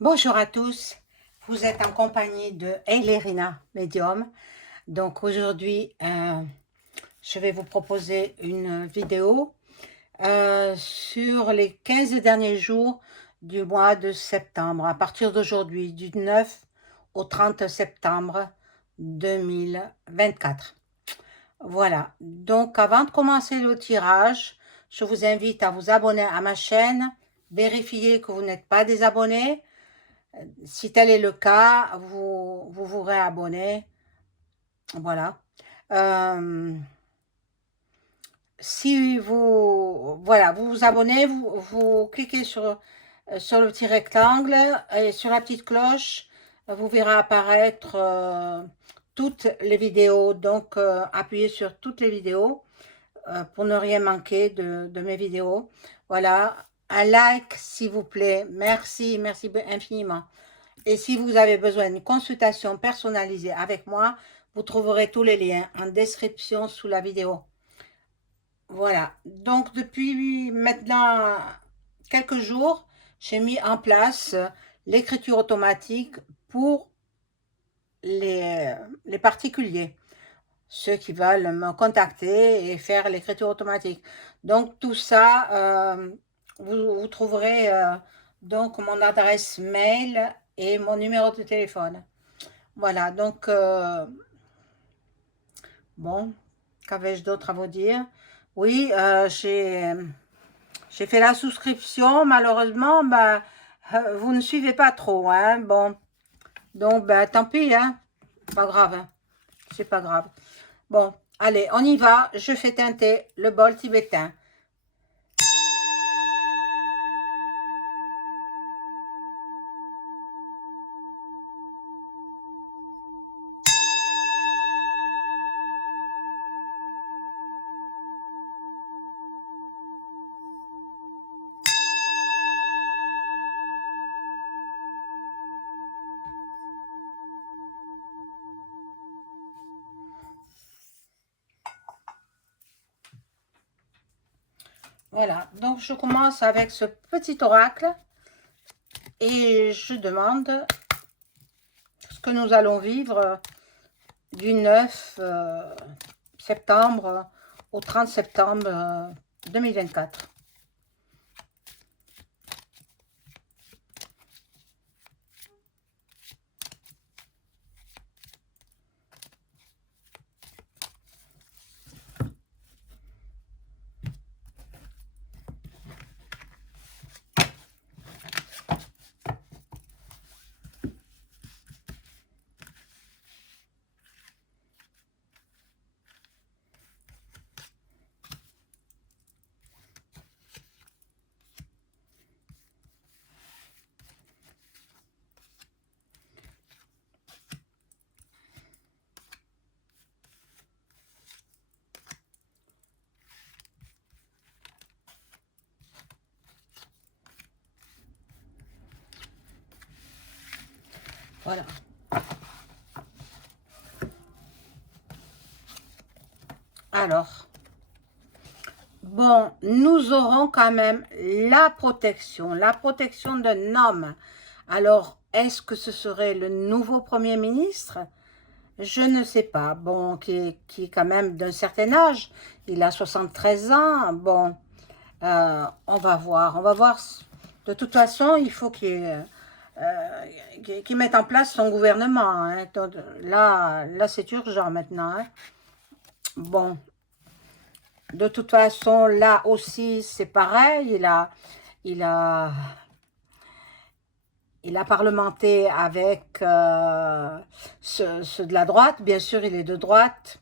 Bonjour à tous, vous êtes en compagnie de Eilerina Medium. Donc aujourd'hui, je vais vous proposer une vidéo sur les 15 derniers jours du mois de septembre, à partir d'aujourd'hui, du 9 au 30 septembre 2024. Voilà, donc avant de commencer le tirage, je vous invite à vous abonner à ma chaîne, vérifier que vous n'êtes pas des abonnés. Si tel est le cas, vous réabonnez. Voilà. Si voilà, vous vous abonnez, vous cliquez sur le petit rectangle et sur la petite cloche, vous verrez apparaître toutes les vidéos. Donc, appuyez sur toutes les vidéos pour ne rien manquer de mes vidéos. Voilà. Un like, s'il vous plaît. Merci, merci infiniment. Et si vous avez besoin d'une consultation personnalisée avec moi, vous trouverez tous les liens en description sous la vidéo. Voilà, donc depuis maintenant quelques jours, j'ai mis en place l'écriture automatique pour les particuliers, ceux qui veulent me contacter et faire l'écriture automatique. Donc tout ça, vous trouverez donc mon adresse mail et mon numéro de téléphone. Voilà, donc, bon, qu'avais-je d'autre à vous dire? Oui, j'ai fait la souscription, malheureusement, bah, vous ne suivez pas trop, hein, bon, donc, bah, tant pis, hein, pas grave, hein, c'est pas grave. Bon, allez, on y va, je fais teinter le bol tibétain. Voilà, donc je commence avec ce petit oracle et je demande ce que nous allons vivre du 9 septembre au 30 septembre 2024. Voilà. Alors, bon, nous aurons quand même la protection d'un homme. Alors, est-ce que ce serait le nouveau Premier ministre? Je ne sais pas. Bon, qui est quand même d'un certain âge. Il a 73 ans. Bon, on va voir. On va voir. De toute façon, il faut qu'il mette en place son gouvernement, hein. Donc, là c'est urgent maintenant, hein. Bon, de toute façon, là aussi, c'est pareil. Il a, il a parlementé avec ceux de la droite. Bien sûr, il est de droite.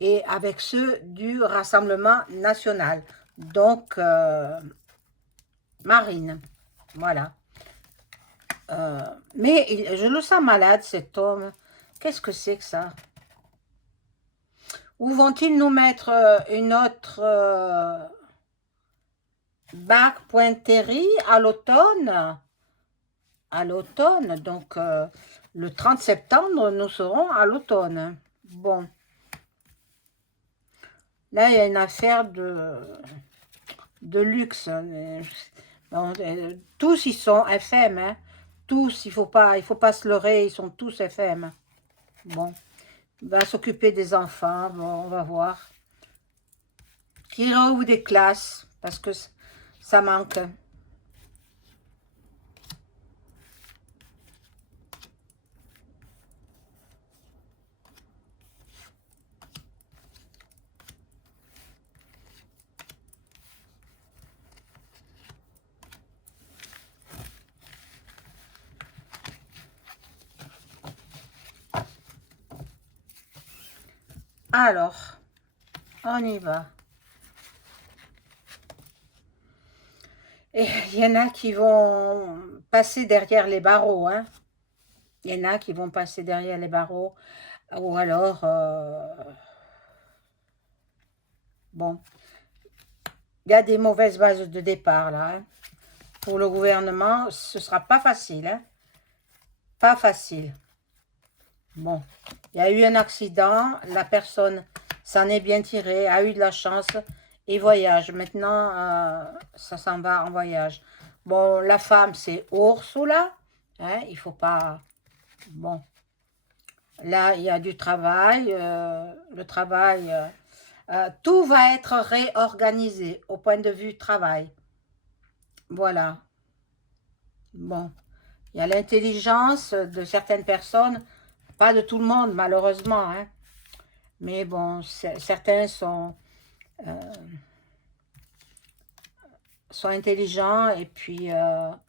Et avec ceux du Rassemblement national. Donc, Marine. Voilà. Mais je le sens malade, cet homme. Qu'est-ce que c'est que ça? Où vont-ils nous mettre une autre bac pointerie à l'automne? À l'automne, donc le 30 septembre, nous serons à l'automne. Bon. Là, il y a une affaire de luxe. Bon, tous, ils sont FM, hein. tous, il faut pas se leurrer, ils sont tous FM. Bon, il va s'occuper des enfants, bon, on va voir. Qui rouvre des classes, parce que ça manque. Alors, on y va. Et il y en a qui vont passer derrière les barreaux, hein. Il y en a qui vont passer derrière les barreaux, ou alors, bon, il y a des mauvaises bases de départ, là, hein. Pour le gouvernement, ce ne sera pas facile, hein. Pas facile. Bon, il y a eu un accident, la personne s'en est bien tirée, a eu de la chance et voyage. Maintenant, ça s'en va en voyage. Bon, la femme, c'est Ursula, hein, il faut pas... Bon, là, il y a du travail, le travail... tout va être réorganisé au point de vue travail. Voilà. Bon, il y a l'intelligence de certaines personnes, pas de tout le monde malheureusement, hein. Mais bon, certains sont intelligents et puis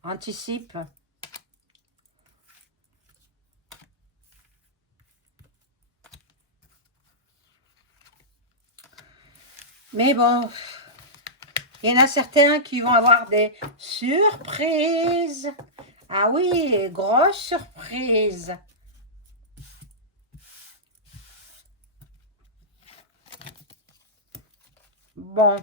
anticipent. Mais bon, il y en a certains qui vont avoir des surprises. Ah oui, grosse surprise. Bon,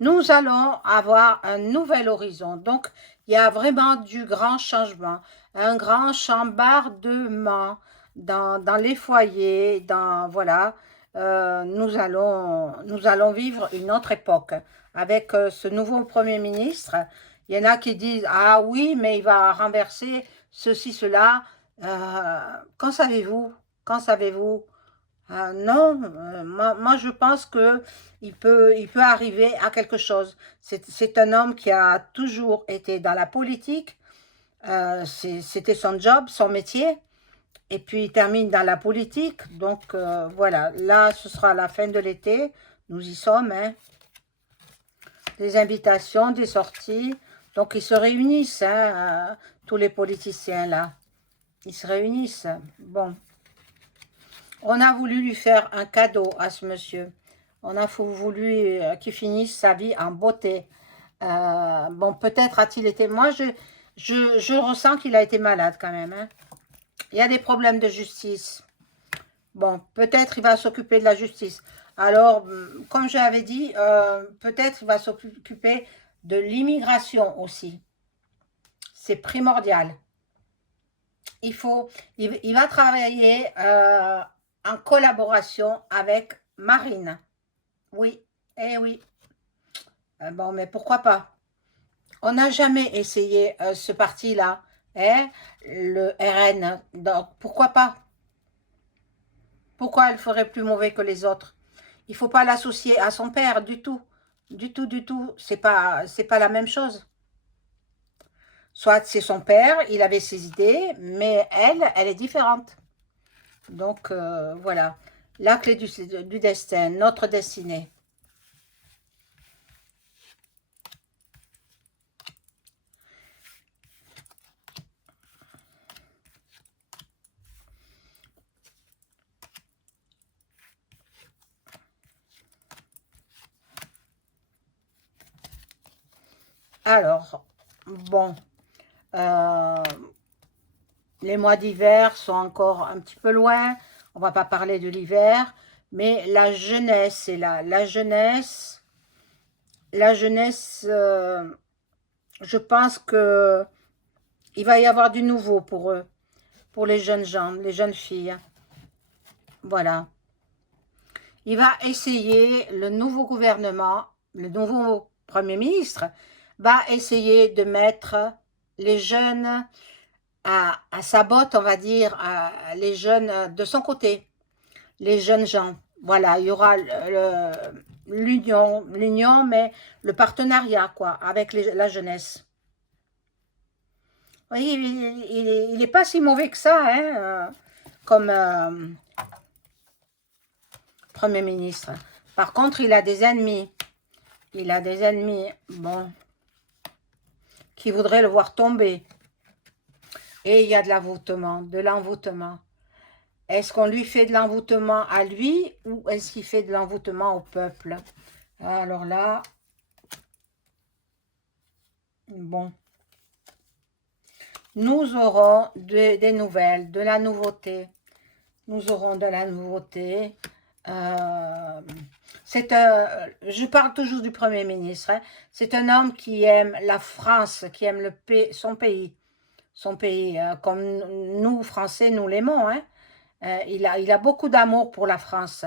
nous allons avoir un nouvel horizon. Donc, il y a vraiment du grand changement, un grand chambardement dans les foyers, voilà. Nous allons vivre une autre époque avec ce nouveau Premier ministre. Il y en a qui disent, ah oui, mais il va renverser ceci, cela. Qu'en savez-vous? Qu'en savez-vous? Non, moi, je pense que il peut arriver à quelque chose. C'est un homme qui a toujours été dans la politique. C'était son job, son métier. Et puis il termine dans la politique. Donc voilà, là ce sera la fin de l'été. Nous y sommes, hein. Des invitations, des sorties. Donc ils se réunissent, hein, tous les politiciens là. Ils se réunissent. Bon. On a voulu lui faire un cadeau à ce monsieur. On a voulu qu'il finisse sa vie en beauté. Bon, peut-être a-t-il été... Moi, je ressens qu'il a été malade quand même, hein. Il y a des problèmes de justice. Bon, peut-être il va s'occuper de la justice. Alors, comme j'avais dit, peut-être il va s'occuper de l'immigration aussi. C'est primordial. Il va travailler en collaboration avec Marine. Oui, eh oui. Bon, mais pourquoi pas? On n'a jamais essayé ce parti-là, hein, le RN. Donc, pourquoi pas? Pourquoi elle ferait plus mauvais que les autres? Il ne faut pas l'associer à son père du tout. Du tout, du tout. C'est pas la même chose. Soit c'est son père, il avait ses idées, mais elle est différente. Donc, voilà. La clé du destin, notre destinée. Alors, bon, les mois d'hiver sont encore un petit peu loin. On va pas parler de l'hiver, mais la jeunesse est là. La jeunesse, je pense que il va y avoir du nouveau pour eux, pour les jeunes gens, les jeunes filles. Voilà. Il va essayer, le nouveau gouvernement, le nouveau Premier ministre, va essayer de mettre les jeunes à sa botte, on va dire, les jeunes de son côté, les jeunes gens. Voilà, il y aura l'union, mais le partenariat, quoi, avec la jeunesse. Oui, il est pas si mauvais que ça, hein, comme Premier ministre. Par contre, il a des ennemis. Il a des ennemis, bon, qui voudraient le voir tomber. Et il y a de l'envoûtement. Est-ce qu'on lui fait de l'envoûtement à lui ou est-ce qu'il fait de l'envoûtement au peuple? Alors là, bon, nous aurons des nouvelles, de la nouveauté. Nous aurons de la nouveauté. Euh, je parle toujours du Premier ministre. Hein. C'est un homme qui aime la France, qui aime son pays. Son pays, comme nous, Français, nous l'aimons. Hein. Il a beaucoup d'amour pour la France.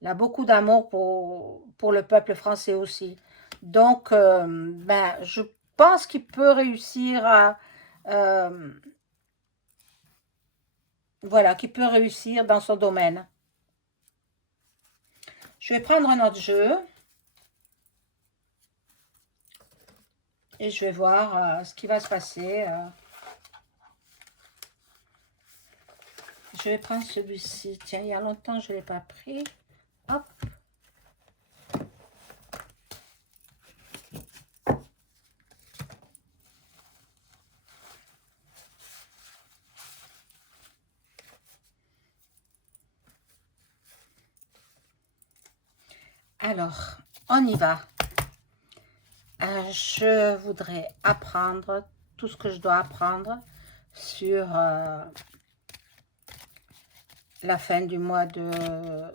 Il a beaucoup d'amour pour le peuple français aussi. Donc, ben, je pense qu'il peut réussir voilà, qu'il peut réussir dans son domaine. Je vais prendre un autre jeu et je vais voir ce qui va se passer. Je vais prendre celui-ci. Tiens, il y a longtemps, je ne l'ai pas pris. Hop. Alors, on y va. Je voudrais apprendre tout ce que je dois apprendre sur la fin du mois de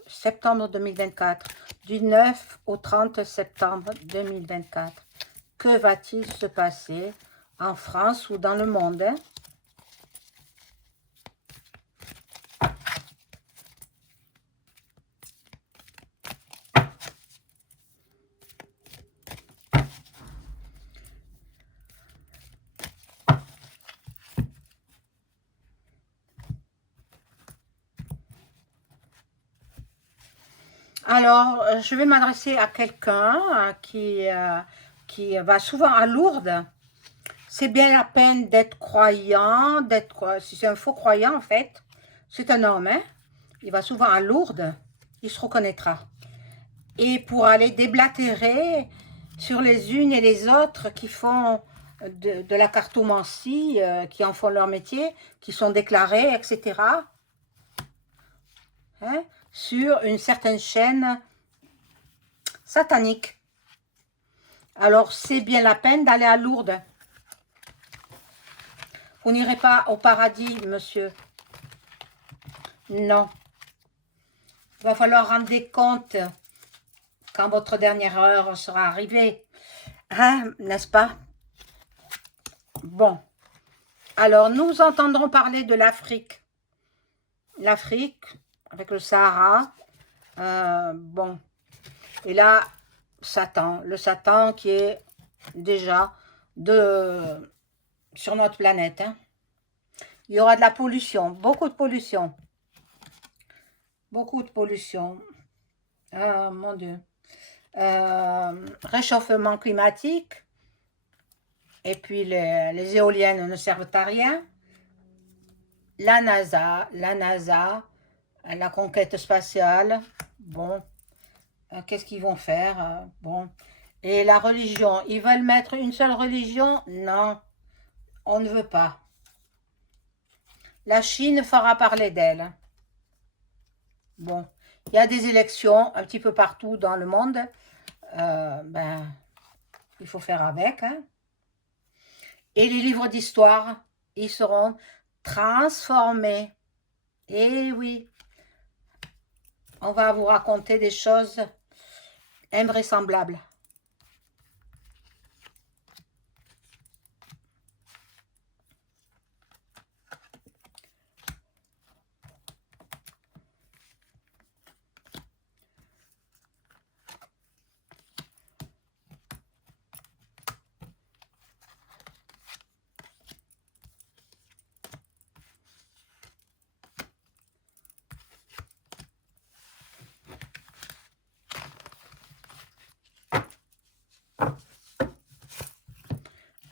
septembre 2024, du 9 au 30 septembre 2024. Que va-t-il se passer en France ou dans le monde? Hein? Alors, je vais m'adresser à quelqu'un qui va souvent à Lourdes. C'est bien la peine d'être croyant, si c'est un faux croyant en fait, c'est un homme, hein? Il va souvent à Lourdes, il se reconnaîtra. Et pour aller déblatérer sur les unes et les autres qui font de la cartomancie, qui en font leur métier, qui sont déclarés, etc. Hein? Sur une certaine chaîne satanique. Alors, c'est bien la peine d'aller à Lourdes. Vous n'irez pas au paradis, monsieur. Non. Il va falloir rendre des comptes quand votre dernière heure sera arrivée. Hein, n'est-ce pas? Bon. Alors, nous entendrons parler de l'Afrique. L'Afrique, avec le Sahara. Bon. Et là, Satan. Le Satan qui est déjà sur notre planète. Hein. Il y aura de la pollution. Beaucoup de pollution. Beaucoup de pollution. Ah, mon Dieu. Réchauffement climatique. Et puis, les éoliennes ne servent à rien. La NASA, la conquête spatiale, bon, qu'est-ce qu'ils vont faire? Bon, et la religion, ils veulent mettre une seule religion? Non, on ne veut pas. La Chine fera parler d'elle. Bon, il y a des élections un petit peu partout dans le monde. Ben, il faut faire avec. Hein. Et les livres d'histoire, ils seront transformés. Eh oui, on va vous raconter des choses invraisemblables.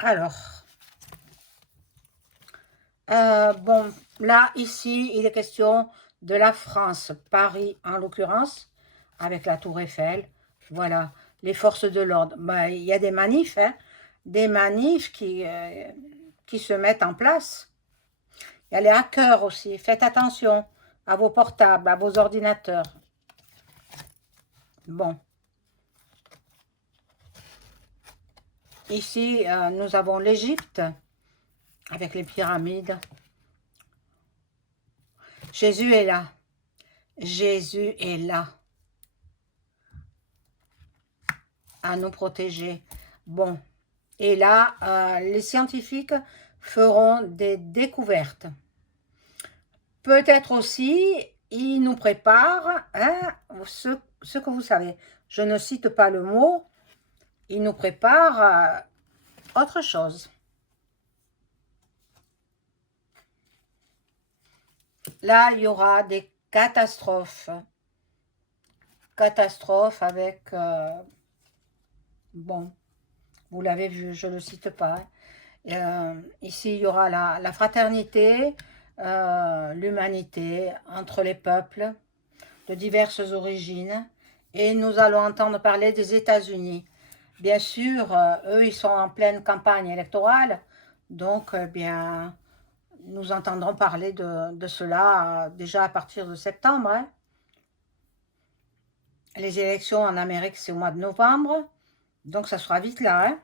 Alors, bon, là, ici, il est question de la France, Paris en l'occurrence, avec la Tour Eiffel. Voilà, les forces de l'ordre. Ben, il y a des manifs, hein, des manifs qui se mettent en place. Il y a les hackers aussi. Faites attention à vos portables, à vos ordinateurs. Bon. Ici, nous avons l'Égypte avec les pyramides. Jésus est là. Jésus est là à nous protéger. Bon. Et là, les scientifiques feront des découvertes. Peut-être aussi, ils nous préparent hein, ce que vous savez. Je ne cite pas le mot. Ils nous préparent autre chose. Là, il y aura des catastrophes. Catastrophes avec... bon, vous l'avez vu, je ne le cite pas. Ici, il y aura la fraternité, l'humanité entre les peuples de diverses origines. Et nous allons entendre parler des États-Unis. Bien sûr, eux, ils sont en pleine campagne électorale. Donc, bien, nous entendrons parler de cela déjà à partir de septembre. Hein. Les élections en Amérique, c'est au mois de novembre. Donc, ça sera vite là. Hein.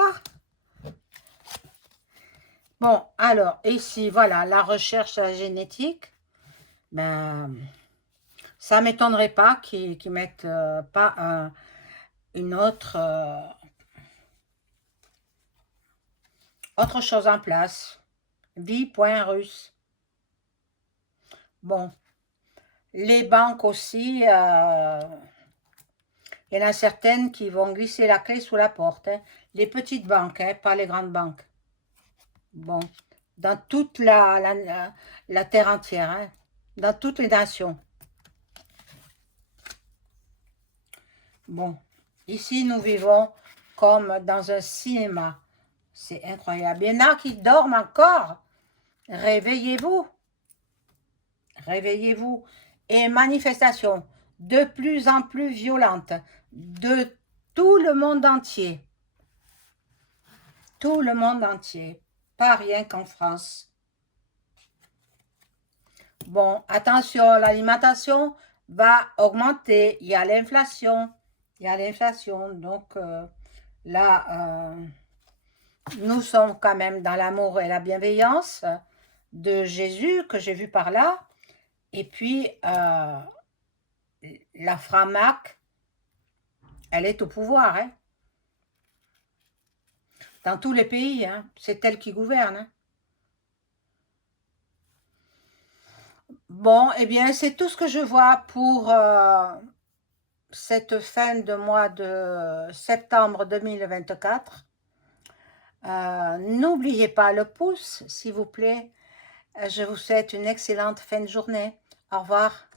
Ah! Bon, alors, ici, voilà, la recherche génétique. Ben, ça ne m'étonnerait pas qu'ils mettent pas une autre chose en place. Vie.russe. Bon, les banques aussi, il y en a certaines qui vont glisser la clé sous la porte. Hein. Les petites banques, hein, pas les grandes banques. Bon, dans toute la terre entière, hein, dans toutes les nations. Bon, ici nous vivons comme dans un cinéma. C'est incroyable. Il y en a qui dorment encore. Réveillez-vous. Réveillez-vous. Et manifestations de plus en plus violentes de tout le monde entier. Tout le monde entier. Pas rien qu'en France. Bon, attention, l'alimentation va augmenter. Il y a l'inflation. Il y a l'inflation. Donc, là, nous sommes quand même dans l'amour et la bienveillance de Jésus que j'ai vu par là. Et puis, la Framac, elle est au pouvoir. Hein. Dans tous les pays, hein, c'est elle qui gouverne. Hein. Bon, eh bien, c'est tout ce que je vois pour cette fin de mois de septembre 2024. N'oubliez pas le pouce, s'il vous plaît. Je vous souhaite une excellente fin de journée. Au revoir.